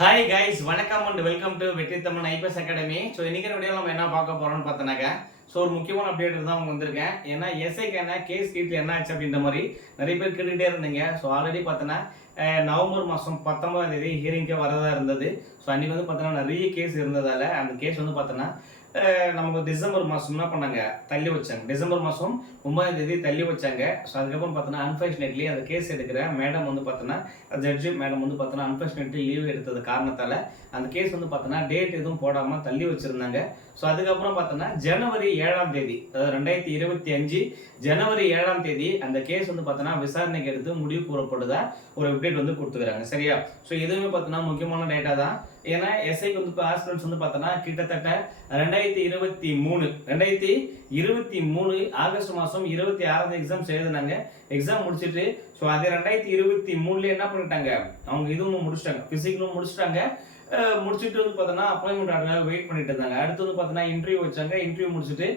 Hi guys வணக்கம் and welcome to Vetri Tamil IPS academy so இன்னைக்கு video நம்ம என்ன பார்க்க போறோம்னு பார்த்தோன்னாக்கா ஸோ ஒரு முக்கியமான அப்டேட் தான் அவங்க வந்திருக்கேன். ஏன்னா எஸ்ஐக்கான கேஸ் கீட்டில் என்ன ஆச்சு அப்படின்ற மாதிரி நிறைய பேர் கேட்டுகிட்டே இருந்தீங்க. ஸோ ஆல்ரெடி பார்த்தோன்னா நவம்பர் மாதம் பத்தொன்பதாம் தேதி ஹியரிங்கே வரதா இருந்தது. ஸோ அன்றைக்கி வந்து பார்த்தோன்னா நிறைய கேஸ் இருந்ததால் அந்த கேஸ் வந்து பார்த்தோன்னா நமக்கு டிசம்பர் மாதம் என்ன பண்ணாங்க? தள்ளி வச்சாங்க. டிசம்பர் மாதம் ஒன்பதாம் தேதி தள்ளி வச்சாங்க. ஸோ அதுக்கப்புறம் பார்த்தோன்னா அன்ஃபார்ச்சுனேட்லி அந்த கேஸ் எடுக்கிற மேடம் வந்து பார்த்தோன்னா ஜட்ஜு மேடம் வந்து பார்த்தோன்னா அன்ஃபார்ச்சுனேட்லி லீவ் எடுத்தது காரணத்தால் அந்த கேஸ் வந்து பார்த்தோன்னா டேட் எதுவும் போடாமல் தள்ளி வச்சுருந்தாங்க. ஸோ அதுக்கப்புறம் பார்த்தோன்னா ஜனவரி ஏழாம் தேதி அதாவது ரெண்டாயிரத்தி இருபத்தி அஞ்சு ஜனவரி ஏழாம் தேதி அந்த கேஸ் வந்து பார்த்தோன்னா விசாரணைக்கு எடுத்து முடிவு கூறப்படுதா ஒரு அப்டேட் வந்து கொடுத்துக்கிறாங்க. சரியா? ஸோ இதுவுமே பார்த்தோன்னா முக்கியமான டேட்டா தான். ஏன்னா எஸ்ஐக்கு வந்து இப்போ ஆஸ்பிரன்ஸ் வந்து பார்த்தோன்னா கிட்டத்தட்ட ரெண்டாயிரத்தி இருபத்தி மூணு ரெண்டாயிரத்தி இருபத்தி மூணு ஆகஸ்ட் மாதம் இருபத்தி ஆறாவது எக்ஸாம்ஸ் எழுதுனாங்க. எக்ஸாம் முடிச்சிட்டு ஸோ அதே ரெண்டாயிரத்தி இருபத்தி மூணுல என்ன பண்ணிட்டாங்க? அவங்க இதுவும் முடிச்சிட்டாங்க. ஃபிசிக்கலும் முடிச்சிட்டாங்க. முடிச்சுட்டு வந்து பார்த்தோன்னா அப்பாயின்மெண்ட் ஆர்டர் வெயிட் பண்ணிட்டு இருந்தாங்க. அடுத்து வந்து பார்த்தோன்னா இன்டர்வியூ வச்சாங்க. இன்டர்வியூ முடிச்சுட்டு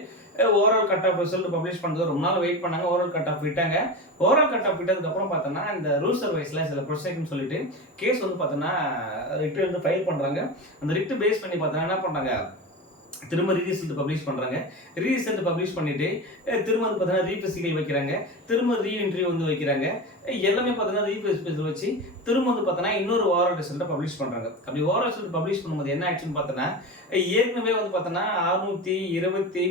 overall cut off result publish பண்ணுறது ரொம்ப நாள் வெயிட் பண்ணாங்க. ஓவரால் கட் ஆஃப் விட்டாங்க. ஓவரால் கட் ஆஃப் விட்டதுக்கப்புறம் பார்த்தோன்னா இந்த ரூல் சர்வைஸில் சில ப்ரொசைக்குன்னு சொல்லிட்டு கேஸ் வந்து பார்த்தோன்னா ரிட்டு வந்து ஃபைல் பண்ணுறாங்க அந்த ரிட்டு பேஸ் பண்ணி பார்த்தோன்னா என்ன பண்ணுறாங்க திரும்ப ரீரிசல்ட் பப்ளிஷ் பண்ணுறாங்க ரீரிசல்ட் பப்ளிஷ் பண்ணிவிட்டு திரும்ப வந்து பார்த்தோன்னா ரீபிசிக்கல் வைக்கிறாங்க. திரும்ப ரீ இன்டர்வியூ வந்து வைக்கிறாங்க. எல்லாமே பார்த்தீங்கன்னா பார்த்தோன்னா ரீபிசிக்கல் வச்சு திரும்ப வந்து பார்த்தோன்னா இன்னொரு ஓவரால் ரிசல்ட்டை பப்ளிஷ் பண்ணுறாங்க அப்படி ஓவரால் ரிசல்ட் பப்ளிஷ் பண்ணும்போது என்ன ஆச்சுன்னு பார்த்தோன்னா ஏற்கனவே வந்து பார்த்தோன்னா அறுநூற்றி இருபத்தி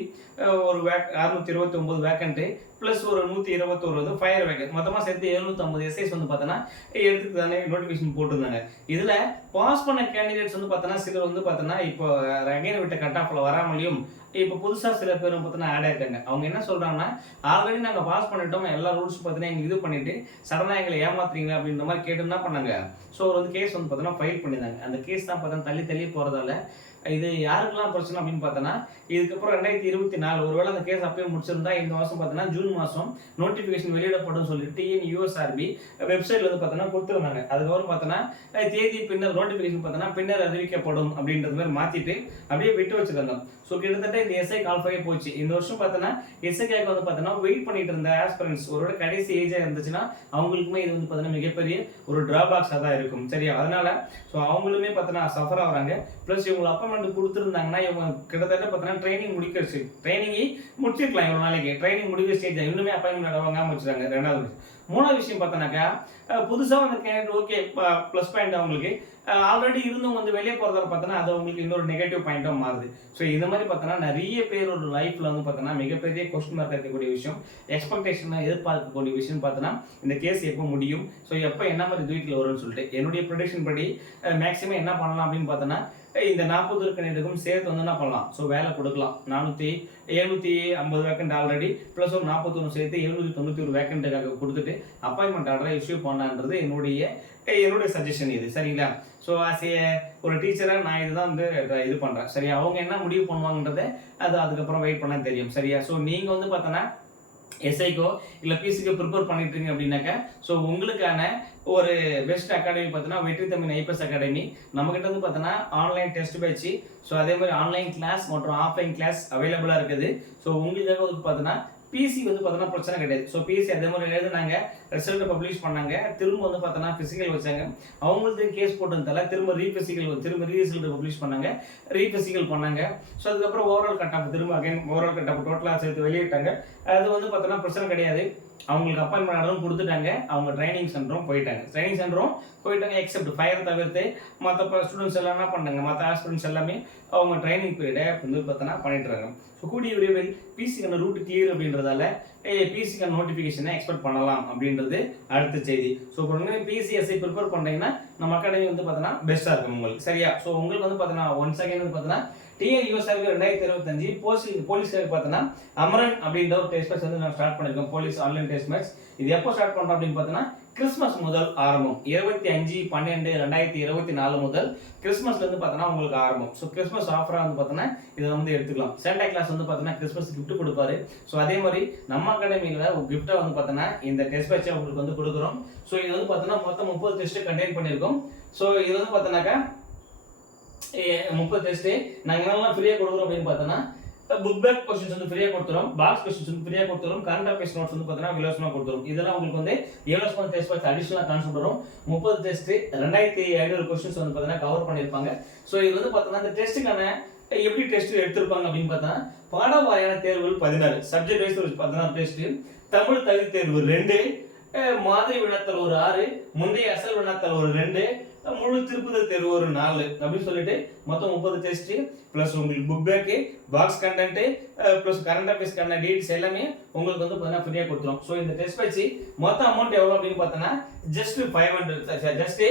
ஒரு வேக் அறுநூத்தி இருபத்தி ஒம்பது வேக்கண்ட்டு ப்ளஸ் ஒரு நூற்றி இருபத்தோரு வந்து ஃபயர் வேக்கன் மொத்தமாக சேர்த்து எழுநூற்றம்பது எஸ்ஐஸ் வந்து பார்த்தோன்னா எடுத்துக்கு தானே நோட்டிஃபிகேஷன் போட்டிருந்தாங்க. இதில் பாஸ் பண்ண கேண்டிடேட்ஸ் வந்து பார்த்தோன்னா சிலர் வந்து பார்த்தோன்னா இப்போ அகைன் விட்ட கட் ஆஃபில் வராமலையும் இப்போ புதுசாக சில பேர் பார்த்தோன்னா ஆட் ஆயிருக்காங்க. அவங்க என்ன சொல்கிறாங்கன்னா ஆல்ரெடி நாங்கள் பாஸ் பண்ணிட்டோம். எல்லா ரூல்ஸ் பார்த்தீங்கன்னா எங்களுக்கு இது பண்ணிட்டு சடனாக எங்களை ஏமாத்துறீங்க அப்படின்ற மாதிரி கேட்டு என்ன பண்ணாங்க. ஸோ வந்து கேஸ் வந்து பார்த்தீங்கன்னா ஃபைல் பண்ணியிருந்தாங்க அந்த கேஸ் தான் பார்த்தீங்கன்னா தள்ளி தள்ளி போகிறதால இது யாருக்கெல்லாம் பிரச்சனை அப்படின்னு பார்த்தோன்னா இதுக்கப்புறம் ரெண்டாயிரத்தி இருபத்தி நாலு ஒருவேளை அந்த கேஸ் அப்பயே முடிச்சிருந்தா இந்த மாதம் பார்த்தோன்னா ஜூன் மாதம் நோட்டிஃபிகேஷன் வெளியிடப்படும் சொல்லிட்டு டிஎன் யூஎஸ்ஆர்பி வெப்சைட்ல வந்து பார்த்தோன்னா கொடுத்துருந்தாங்க. அதுக்கப்புறம் பார்த்தோன்னா தேதி பின்னர் நோட்டிஃபிகேஷன் பார்த்தோன்னா பின்னர் அறிவிக்கப்படும் அப்படின்றது மாதிரி மாற்றிட்டு அப்படியே விட்டு வச்சிருந்தோம் ஸோ கிட்டத்தட்ட இந்த எஸ்ஐ கால்ஃபையே போச்சு. இந்த வருஷம் பார்த்தோன்னா எஸ்ஐக்காக வந்து பார்த்தோன்னா வெயிட் பண்ணிட்டு இருந்த ஆஸ்பிரன்ஸ் ஒருவேளை கடைசி ஏஜாக இருந்துச்சுன்னா அவங்களுக்குமே இது வந்து பார்த்தோன்னா மிகப்பெரிய ஒரு டிராபாக்ஸாக தான் இருக்கும். சரியா? அதனால ஸோ அவங்களுமே பார்த்தோன்னா சஃபர் ஆகுறாங்க. ப்ளஸ் இவங்க அப்பாயின்மெண்ட் கொடுத்துருந்தாங்கன்னா இவங்க கிட்டத்தட்ட பார்த்தோன்னா ட்ரைனிங் முடிக்கிறச்சு ட்ரைனிங் முடிச்சிருக்கலாம் இவ்வளோ நாளைக்கு. ட்ரைனிங் முடிக்கிற ஸ்டேஜ் இன்னுமே அப்பாயின்மெண்ட் வாங்காம முடிச்சிருக்காங்க ரெண்டாவது மூணாவது விஷயம் பார்த்தோன்னாக்கா புதுசாக வந்த கேண்டிடேட் ஓகே ப்ளஸ் பாயிண்ட் அவங்களுக்கு. ஆல்ரெடி இருந்தவங்க வந்து வெளியே போகிறதால பார்த்தோன்னா அது அவங்களுக்கு இன்னொரு நெகட்டிவ் பாயிண்ட்டாக மாறுது. ஸோ இந்த மாதிரி பார்த்தோன்னா நிறைய பேரோட லைஃப்பில் வந்து பார்த்தோன்னா மிகப்பெரிய கொஸ்டின் மார்க் இருக்கக்கூடிய விஷயம் எக்ஸ்பெக்டேஷனாக எதிர்பார்க்கக்கூடிய விஷயம் பார்த்தோன்னா இந்த கேஸ் எப்போ முடியும்? ஸோ எப்போ என்ன மாதிரி வீட்டில் வரும்னு சொல்லிட்டு என்னுடைய ப்ரொடிக்ஷன் படி மேக்ஸிமம் என்ன பண்ணலாம் அப்படின்னு பார்த்தோன்னா இந்த நாற்பது இருக்கினருக்கும் சேர்த்து வந்து என்ன பண்ணலாம்? ஸோ வேலை கொடுக்கலாம். நானூற்றி எழுநூற்றி ஐம்பது வேக்கண்ட் ஆல்ரெடி ப்ளஸ் ஒரு நாற்பத்தொன்று சேர்த்து எழுநூற்றி தொண்ணூற்றி ஒரு வேக்கண்ட்டுக்காக கொடுத்துட்டு அப்பாயின்மெண்ட் ஆர்டரை இஷ்யூ பண்ணலான்றது என்னுடைய என்னுடைய சஜஷன் இது சரிங்களா? ஸோ ஆஸ் ஏ ஒரு டீச்சராக நான் இதுதான் வந்து இது பண்ணுறேன் சரியா அவங்க என்ன முடிவு பண்ணுவாங்கன்றதை அது அதுக்கப்புறம் வெயிட் பண்ண தெரியும் சரியா? ஸோ நீங்கள் வந்து பார்த்தோன்னா எஸ்ஐக்கோ இல்லை பிசிக்கோ ப்ரிப்பேர் பண்ணிட்டு இருக்கீங்க அப்படின்னாக்கா ஸோ உங்களுக்கான ஒரு பெஸ்ட் அகாடமி பார்த்தோன்னா வெற்றி தமிழ் ஐபிஎஸ் அகாடமி நம்மகிட்ட வந்து பார்த்தோன்னா ஆன்லைன் டெஸ்ட் பேச்சு ஸோ அதே மாதிரி ஆன்லைன் கிளாஸ் மற்றும் ஆஃப்லைன் கிளாஸ் அவைலபிளாக இருக்குது. ஸோ உங்களுக்காக வந்து பார்த்தோன்னா பிசி வந்து பார்த்தோன்னா பிரச்சனை கிடையாது. ஸோ பிசி அதே மாதிரி எழுதுனாங்க ரிசல்ட் பப்ளிஷ் பண்ணாங்க திரும்ப வந்து பார்த்தோன்னா ஃபிசிக்கல் வச்சாங்க. அவங்களுக்கு கேஸ் போட்டதால திரும்ப ரீஃபிசிக்கல் திரும்ப ரீ ரிசல்ட் பப்ளிஷ் பண்ணாங்க ரீஃபிசிக்கல் பண்ணாங்க. ஸோ அதுக்கப்புறம் ஓவரால் கட் ஆஃப் திரும்ப அகைன் ஓவரால் கட் ஆஃப் டோட்டலாக சேர்த்து வெளியிட்டாங்க. அது வந்து பார்த்தோன்னா பிரச்சனை கிடையாது. அவங்களுக்கு அப்பாயின்மெண்ட் ஆர்டரும் கொடுத்துட்டாங்க. அவங்க ட்ரைனிங் சென்டரும் போயிட்டாங்க. ட்ரைனிங் சென்டரும் போயிட்டாங்க எக்ஸப்ட் ஃபயர் தவிர்த்து மற்ற ஸ்டூடெண்ட்ஸ் எல்லாம் என்ன பண்ணாங்க? மற்ற ஆஸ்பிரண்ட்ஸ் எல்லாமே அவங்க ட்ரைனிங் பீரியடை வந்து பார்த்தோன்னா பண்ணிட்டுறாங்க ஸோ கூடிய விரைவில் பிசிக்கான ரூட் கிளியர் அப்படின்றதால பிசிக்கான நோட்டிஃபிகேஷனை எக்ஸ்பெக்ட் பண்ணலாம் அப்படின்றது அடுத்த செய்தி. ஸோ இப்போ நீங்கள் பிசிஎஸ்ஐ ப்ரிப்பேர் பண்ணுறீங்கன்னா நம்ம அகாடமி வந்து பார்த்தோன்னா பெஸ்ட்டாக இருக்கும் உங்களுக்கு. சரியா? ஸோ உங்களுக்கு வந்து பார்த்தோன்னா ஒன் செகண்ட் வந்து பார்த்தோன்னா டிஎன் சர்வே ரெண்டாயிரத்தி இருபத்தஞ்சு போலீஸ் போலீஸ் பார்த்தோன்னா அமரன் அப்படின்ற ஒரு டெஸ்ட் மேட்ச் வந்து நான் ஸ்டார்ட் பண்ணியிருக்கோம் போலீஸ் ஆன்லைன் டெஸ்ட் மேட்ச் இது எப்போ ஸ்டார்ட் பண்ணுறோம் அப்படின்னு பார்த்தோன்னா கிறிஸ்மஸ் முதல் ஆரம்பம். இருபத்தி அஞ்சு பன்னெண்டு ரெண்டாயிரத்தி இருபத்தி நாலு முதல் கிறிஸ்மஸ்ல இருந்து பார்த்தோன்னா உங்களுக்கு ஆரம்பம். ஸோ கிறிஸ்மஸ் ஆஃபராக வந்து பார்த்தோன்னா இதை வந்து எடுத்துக்கலாம். சேண்டா கிளாஸ் வந்து பார்த்தோன்னா கிறிஸ்மஸ் கிஃப்ட் கொடுப்பாரு. ஸோ அதே மாதிரி நம்ம அகாடமியில் ஒரு கிஃப்ட்டை வந்து பார்த்தோன்னா இந்த டெஸ்ட் பேட்சை உங்களுக்கு வந்து கொடுக்குறோம். ஸோ இது வந்து பார்த்தோன்னா மொத்தம் முப்பது டெஸ்ட்டு கண்டெயின் பண்ணியிருக்கோம். ஸோ இது வந்து பார்த்தோன்னாக்கா முப்பது டெஸ்ட்டு நாங்கள் என்னெல்லாம் ஃப்ரீயாக கொடுக்குறோம் அப்படின்னு பார்த்தோன்னா புக் பேக் கொஸ்டின்ஸ் வந்து ஃப்ரீயாக கொடுத்துரும் பாக்ஸ் கொஸ்டின்ஸ் வந்து ஃப்ரீயாக கொடுத்துரும் கரண்ட் அஃபேர்ஸ் நோட்ஸ் வந்து பார்த்தீங்கன்னா இலவசமாக கொடுத்துரும் இதெல்லாம் உங்களுக்கு வந்து இலவசமாக டெஸ்ட் வச்சு அடிஷனலாக கான்செப்ட் வரும். முப்பது டெஸ்ட் ரெண்டாயிரத்தி ஐநூறு கொஸ்டின்ஸ் வந்து பார்த்தீங்கன்னா கவர் பண்ணியிருப்பாங்க. ஸோ இது வந்து பார்த்தீங்கன்னா இந்த டெஸ்ட்டுக்கான எப்படி டெஸ்ட் எடுத்திருப்பாங்க அப்படின்னு பார்த்தா பாட வாரியான தேர்வுகள் பதினாறு. சப்ஜெக்ட் வைஸ் ஒரு பதினாறு டெஸ்ட் தமிழ் தகுதி தேர்வு ரெண்டு. மாதிரி வினாத்தல் ஒரு ஆறு. முந்தைய அசல் வினாத்தல் ஒரு ரெண்டு. முழு திருப்புதல் தேர்வு ஒரு நாலு அப்படின்னு சொல்லிட்டு மொத்தம் முப்பது டெஸ்ட் ப்ளஸ் உங்களுக்கு book back box content plus current அஃபேர்ஸ்க்கான டீட்ஸ் எல்லாமே உங்களுக்கு வந்து பார்த்தீங்கன்னா ஃப்ரீயாக கொடுத்துரும். ஸோ இந்த டெஸ்ட் வச்சு மொத்த அமௌண்ட் எவ்வளோ அப்படின்னு பார்த்தோன்னா just five hundred just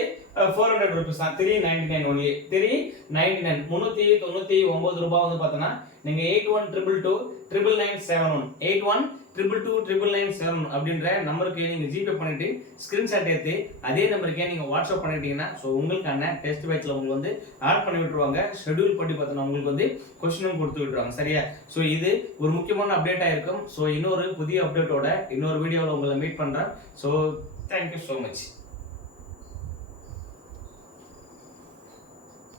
four hundred rupees தான் three ninety nine only three ninety nine முந்நூற்றி தொண்ணூற்றி ஒம்பது ரூபா வந்து பார்த்தோன்னா நீங்கள் eight one triple two triple nine seven one eight one triple two triple nine seven அப்படின்ற நம்பருக்கு நீங்கள் ஜிபே பண்ணிட்டு ஸ்க்ரீன்ஷாட் எடுத்து அதே நம்பருக்கே நீங்கள் வாட்ஸ்அப் பண்ணிட்டீங்கன்னா ஸோ உங்களுக்கான டெஸ்ட் பேட்சில் உங்களுக்கு வந்து ஆட் பண்ணி விட்டுருவாங்க. ஷெட்யூல் பண்ணி பார்த்தோன்னா உங்களுக்கு வந்து கொஸ்டினும் கொடுத்து விட்டுருவாங்க. சரியா? ஸோ இது ஒரு முக்கியமான அப்டேட்டாக இருக்கும். ஸோ இன்னொரு புதிய அப்டேட்டோட இன்னொரு வீடியோவில் உங்களை மீட் பண்ணுறேன் ஸோ தேங்க்யூ ஸோ மச்